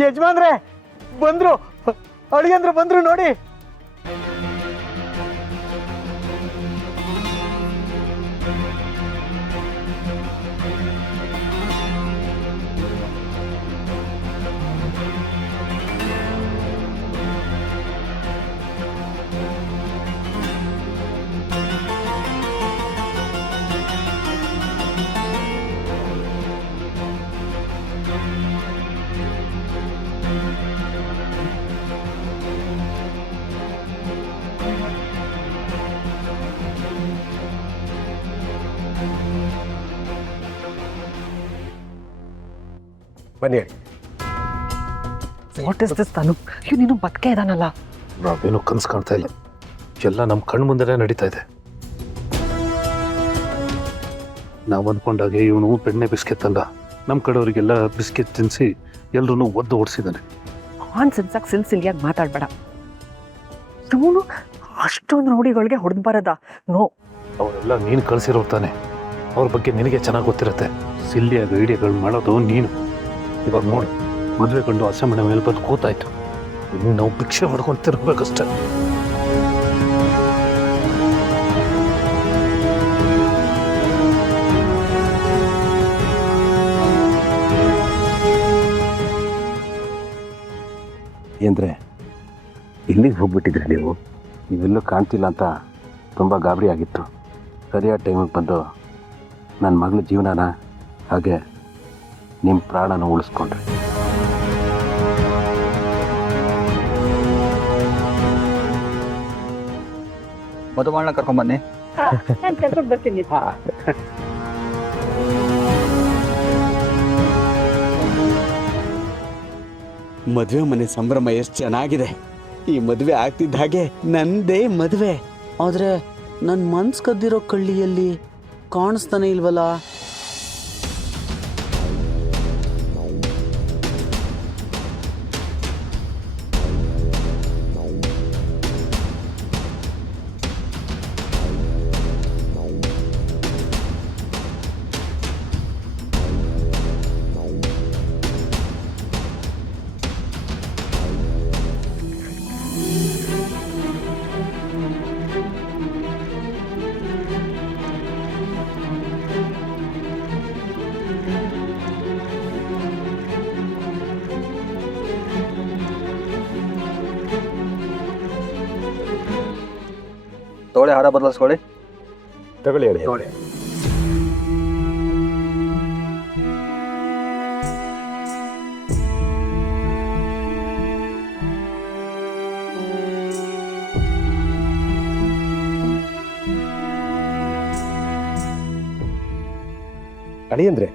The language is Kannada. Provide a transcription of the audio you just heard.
ಯಜಮಾನ್ರೆ ಬಂದ್ರು, ಅಳಿಯಂದ್ರು ಬಂದ್ರು ನೋಡಿ. ಬನ್ನಿ ಹೇಳಿ. ವಾಟ್ ಇಸ್ ದಿಸ್ ತಾನು? ನೀನು ಬದುಕೆ ಇದಾನಲ್ಲ. ನಾವೇನು ಕನಸು ಕಾಣ್ತಾ ಇಲ್ಲ, ಎಲ್ಲ ನಮ್ಮ ಕಣ್ಣು ಮುಂದೆನೇ ನಡೀತಾ ಇದೆ. ನಾವು ಅಂದ್ಕೊಂಡಾಗೆ ಇವನು ಬೆಣ್ಣೆ ಬಿಸ್ಕೆಟ್ ಅಲ್ಲ, ನಮ್ಮ ಕಡೆಯವರಿಗೆಲ್ಲ ಬಿಸ್ಕೆಟ್ ತಿನ್ನಿಸಿ ಎಲ್ಲರೂ ಒದ್ದು ಓಡಿಸಿದ್ದಾನೆ. ಆನ್ ಸಿಲ್ಸಾಗಿ ಸಿಲ್ಸಿಲಿಯಾಗಿ ಮಾತಾಡಬೇಡ. ಇವನು ಅಷ್ಟೊಂದು ರೌಡಿಗಳಿಗೆ ಹೊಡೆದು ಬರದ? ನೋ, ಅವರೆಲ್ಲ ನೀನು ಕಳಿಸಿರೋರು ತಾನೆ, ಅವ್ರ ಬಗ್ಗೆ ನಿನಗೆ ಚೆನ್ನಾಗಿ ಗೊತ್ತಿರುತ್ತೆ. ಸಿಲ್ಲಿಯಾಗಿ ಐಡಿಯಾಗಳು ಮಾಡೋದು ನೀನು. ಇವಾಗ ನೋಡು, ಮದುವೆ ಕಂಡು ಅಸಮಣೆ ಮೇಲೆ ಬಂದು ಕೂತಾಯ್ತು. ಇನ್ನು ನಾವು ಭಿಕ್ಷೆ ಹೊಡ್ಕೊಂಡು ತಿರ್ಬೇಕಷ್ಟೆ. ಏನ್ರೆ ಇಲ್ಲಿಗೆ ಹೋಗ್ಬಿಟ್ಟಿದ್ರಿ ನೀವು? ನೀವೆಲ್ಲೂ ಕಾಣ್ತಿಲ್ಲ ಅಂತ ತುಂಬ ಗಾಬರಿ ಆಗಿತ್ತು. ಸರಿಯಾದ ಟೈಮಿಗೆ ಬಂದು ನನ್ನ ಮಗಳ ಜೀವನನ ಹಾಗೆ ನಿಮ್ಮ ಪ್ರಾಣನ ಉಳಿಸ್ಕೊಂಡ್ರಿ. ಮಧುಮಾಳನ್ನ ಕರ್ಕೊಂಬನ್ನಿ. ನಾನು ಕರ್ಕೊಂಡು ಬರ್ತೀನಿ. ಮದುವೆ ಮನೆ ಸಂಭ್ರಮ ಎಷ್ಟು ಚೆನ್ನಾಗಿದೆ. ಈ ಮದುವೆ ಆಗ್ತಿದ್ದ ಹಾಗೆ ನಂದೇ ಮದುವೆ. ಆದ್ರೆ ನನ್ನ ಮನ್ಸು ಕದ್ದಿರೋ ಕಳ್ಳಿಯಲ್ಲಿ ಕಾಣಿಸ್ತಾನೆ ಇಲ್ವಲ್ಲ? ತೋಳೆ ಹಾರ ಬದಲಿಸ್ಕೊಳ್ಳಿ. ತಗೊಳ್ಳಿ ಹೇಳಿ. ಅಳಿಯಂದ್ರೆ